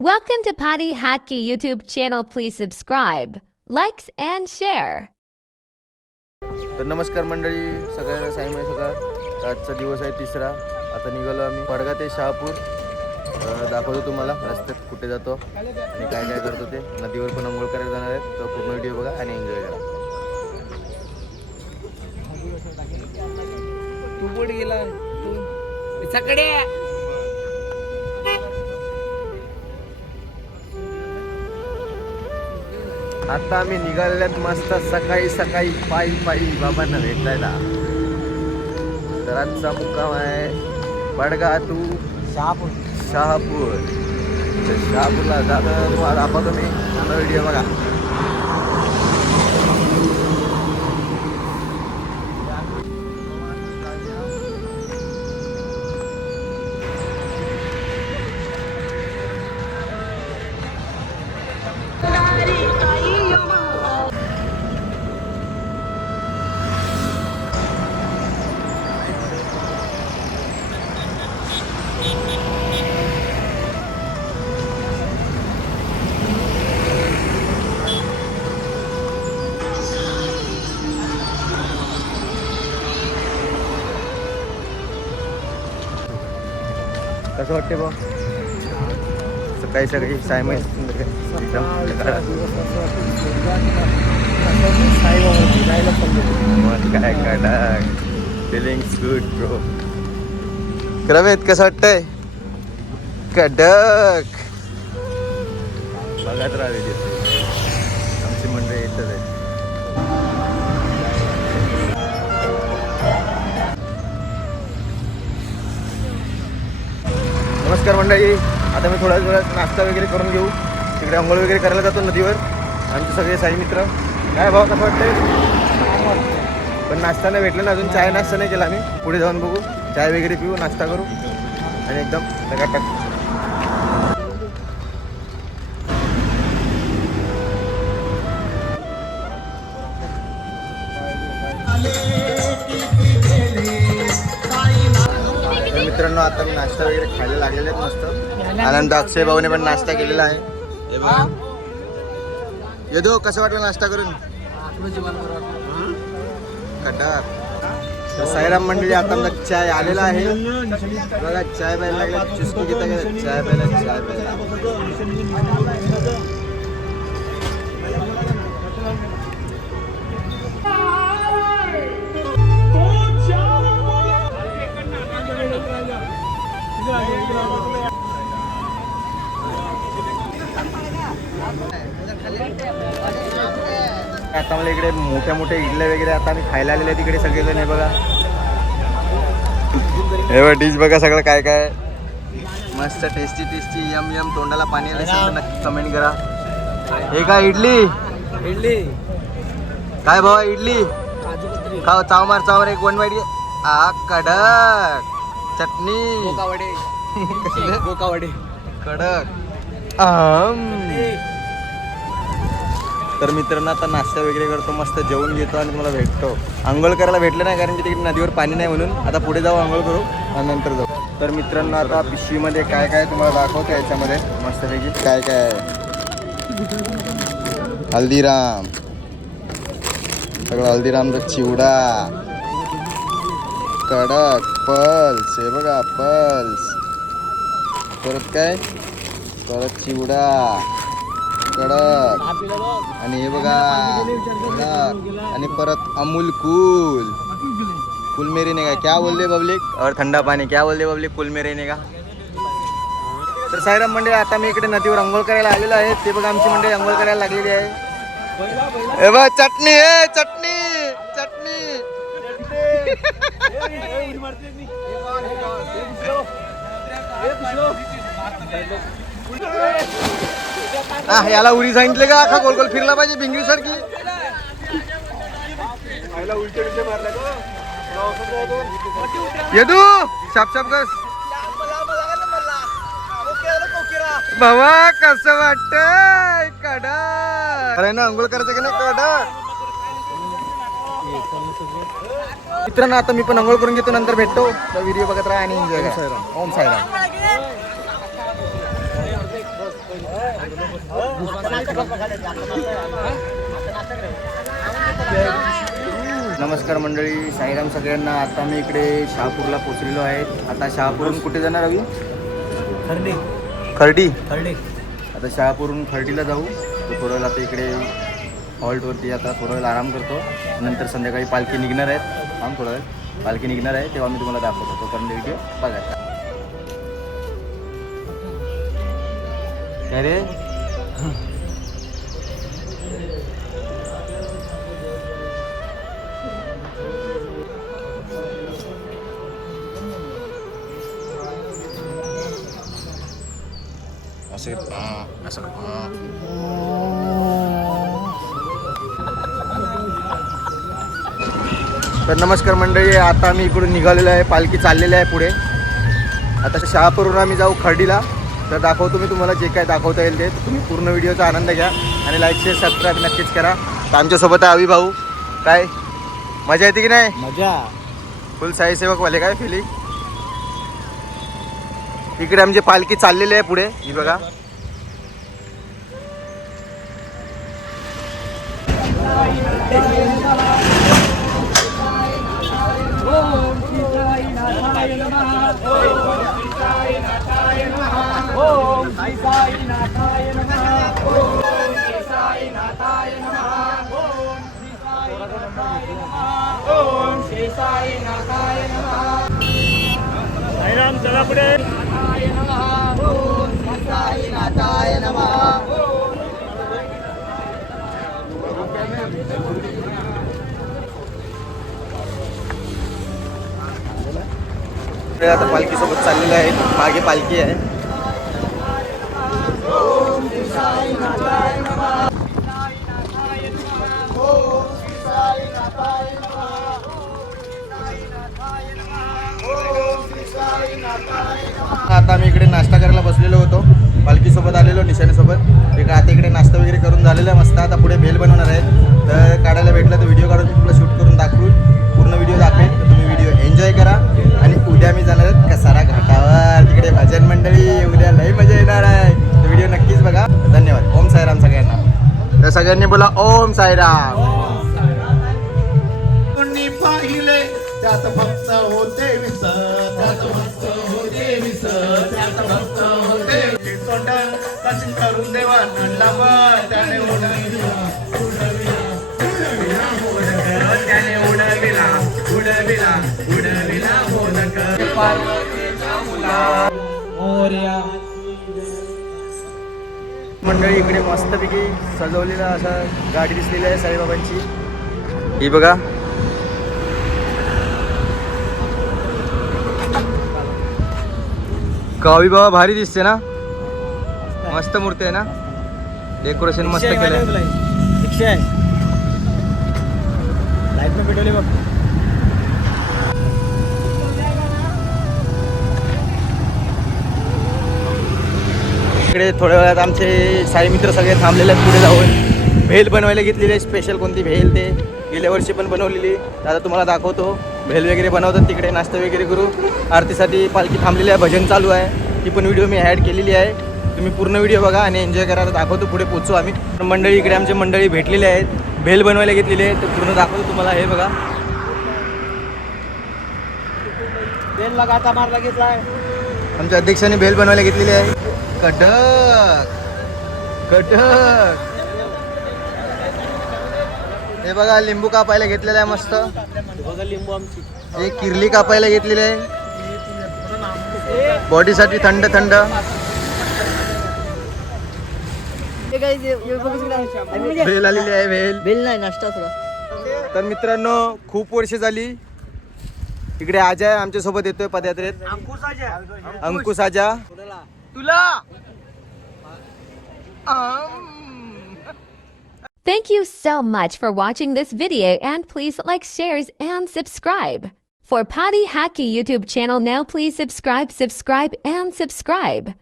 Welcome to Patty Hatke YouTube channel. Please subscribe, likes and share. तर नमस्कार मंडळी, सगळ्यांना साईमाई सकाळ. आजचा दिवस आहे तिसरा. आता निघालो आम्ही पडगा ते शहापूर. दाखवतो तुम्हाला रस्त्यात कुठे जातो आणि काय काय करतो ते. नदीवर पण अंघोळ करायला जाणार आहेत, तर पूर्ण व्हिडिओ बघा आणि एन्जॉय करा. तू कुठे गेला तू सकडे आता आम्ही निघालेल्यात मस्त सकाळी सकाळी पायी पायी बाबांना भेटायला. तर आजचा मुक्काम आहे पडगा टू शहापूर. शहापूर. तर शहापूरला जाता तुम्हाला दाखवतो मी, पूर्ण व्हिडिओ बघा. कसं वाटते बा सकाळी सकाळी सायमाई काय कडक फिलिंग्स गुड ब्रो. रमेश कसं वाटतंय? कडक बघत राहिले तिथे आमची मंडळी येतच आहे. नमस्कार मंडळी, आता मी थोड्या वेळात नाश्ता वगैरे करून घेऊ. तिकडे अंघोळ वगैरे करायला जातो नदीवर. आमचे सगळे साई मित्र. काय भाव कसं वाटतंय? पण नाश्ता नाही भेटला ना अजून. चाय नाश्ता नाही केला आम्ही. पुढे जाऊन बघू, चाय वगैरे पिऊ, नाश्ता करू आणि एकदम टकाटक. मित्रांनो, आता मी नाश्ता वगैरे खायला लागलेले आहेत मस्त. आनंद अक्षय भाऊने पण नाश्ता केलेला आहे. येदो कसं वाटलं नाश्ता करून? खटार. तर साईराम मंडळी, आता आमचा चाय आलेला आहे बघा. चाय प्यायला लागला, चुस्की घेता गेला. चाय प्यायला. आता मला इकडे मोठ्या इडल्या वगैरे आता आम्ही खायला आलेले आहेत तिकडे सगळेजण. हे बघा, हे बघा डिश बघा, सगळं काय काय मस्त टेस्टी यम यम. तोंडाला पाणी आलं असेल तर नक्की कमेंट करा. हे काय इडली काय भावा? इडली खाव, चावमार एक 1 बाईट. कडक चटणी गोकावडे कडक. तर मित्रांनो, आता नाश्ता वगैरे करतो, मस्त जेवून घेतो आणि तुम्हाला भेटतो. आंघोळ करायला भेटलं नाही कारण की तिकडे नदीवर पाणी नाही म्हणून. आता पुढे जाऊ, आंघोळ करू आणि नंतर जाऊ. तर मित्रांनो, आता पिशवीमध्ये काय काय तुम्हाला दाखवतो. याच्यामध्ये मस्तपैकी काय काय हल्दीराम, सगळं हल्दीरामचा चिवडा कडक. पल्स, हे बघा पल्स. परत काय, परत चिवडा कडक. आणि हे बघा कडक. आणि परत अमूल कूल मेरी ने का क्या बोल दे पब्लिक. और ठंडा पाणी क्या बोल दे पब्लिक, कूल मेरी ने का. तर साईराम मंडळी, आता मी इकडे नदीवर अंघोळ करायला आलेलो आहे. ते बघा आमची मंडळी अंघोळ करायला लागलेली आहे. हे बघ चटणी आहे, चटणी. याला उडी सांगितले का? अख्खा गोल गोल फिरला पाहिजे भिंगरी सारखी. येदू साप कस भावा, कसं वाटतंय? कडक अरे ना, अंघोळ करायचं की नाही? कडक. मित्रांनो, आता मी पण अंघोळ करून घेतो, नंतर भेटतो. तर व्हिडिओ बघत राहा आणि एन्जॉय करा. ओम साईराम. नमस्कार मंडळी, साईराम सगळ्यांना. आता मी इकडे शहापूरला पोचलेलो आहे. आता शहापूरहून कुठे जाणार रवी? खर्डी. आता शहापूरहून खर्डीला जाऊ. तो थोडं वेळ आता इकडे हॉल्टवरती आता थोडा वेळ आराम करतो. नंतर संध्याकाळी पालखी निघणार आहेत. थोडा वेळ पालखी निघणार आहे तेव्हा मी तुम्हाला दाखवतो. तोपर्यंत व्हिडिओ बघायचा. काय रे? तर नमस्कार मंडळी, आता मी इकडून निघालेलो आहे. पालखी चाललेली आहे पुढे. आता शहापूरहून आम्ही जाऊ खर्डीला. तर दाखवतो मी तुम्हाला जे काय दाखवता येईल ते. तुम्ही पूर्ण व्हिडिओचा आनंद घ्या आणि लाईक शेअर सबस्क्राईब नक्कीच करा. तर आमच्यासोबत आहे अवी भाऊ. काय मजा येते की नाही? मजा फुल साई सेवकवाले. काय फिलिंग? इकडे आमची पालखी चाललेली आहे पुढे. ही बघा. साईराम चला पुढे. आता पालखी सोबत चाललेलं आहे. मागे पालखी आहे. आता आम्ही इकडे नाश्ता करायला बसलेलो होतो. पालखी सोबत आलेलो निशाणीसोबत. आता इकडे नाश्ता वगैरे करून झालेला आहे मस्त. आता पुढे भेल बनवणार आहे. तर काढायला भेटलं तर व्हिडिओ काढून तुला शूट करून दाखवून पूर्ण व्हिडिओ दाखवेल. तर तुम्ही व्हिडिओ एन्जॉय करा. आणि उद्या मी जाणार आहे कसारा घाटावर. तिकडे भजन मंडळी. उद्या लई मजा येणार आहे. तर व्हिडिओ नक्कीच बघा. धन्यवाद. ओम साईराम सगळ्यांना. तर सगळ्यांनी बोला ओम साईराम. पाहिले त्यात भक्त होते विस, त्यात भक्त होते विस, त्यात भक्त होते तोंड कशी करून देवा नंदबा त्याने उडविला उडविला उडविला मोदक, त्याने उडविला उडविला उडविला मोदक. पार्वतीच्या मुला मोरया. मंडळी इकडे मस्तपैकी सजवलेला असा गाडी दिसलेली आहे साईबाबांची. ही बघा. कावी बाबा भारी दिसते ना. मस्त मूर्ती आहे ना. डेकोरेशन मस्त केलंय. लाईट में पेटवले बघ. इकडे थोड्या वेळात आमचे साई मित्र सगळे थांबलेले आहेत पुढे जाऊन. भेल बनवायला घेतलेली आहे. स्पेशल कोणती भेल ते गेल्या वर्षी पण बनवलेली. आता तुम्हाला दाखवतो. भेल वगैरे बनवतात तिकडे. नाश्ता वगैरे करू. आरतीसाठी पालखी थांबलेली आहे. भजन चालू आहे. ती पण व्हिडिओ मी ॲड केलेली आहे. तुम्ही पूर्ण व्हिडिओ बघा आणि एन्जॉय करायला दाखवतो. पुढे पोचू आम्ही. मंडळी इकडे आमचे मंडळी भेटलेले आहेत. भेल बनवायला घेतलेली आहे. तर पूर्ण दाखवतो तुम्हाला. हे बघा. तेल लगाता मारला घेतलाय. आमच्या अध्यक्षाने भेल बनवायला घेतलेली आहे. कडक कडक. हे बघा लिंबू कापायला घेतलेला आहे मस्त. लिंबू आमची. हे किरली कापायला घेतलेली आहे. बॉडीसाठी थंड थंड. भेल आलेली आहे. भेल नाही नाश्ता थोडा. तर मित्रांनो खूप वर्ष झाली इकडे अजय आमच्या सोबत येतोय पदयात्रेत. अंकुश आजा तुला. Thank you so much for watching this video and please like, shares and subscribe. For Paddy Hackey YouTube channel now please subscribe and subscribe.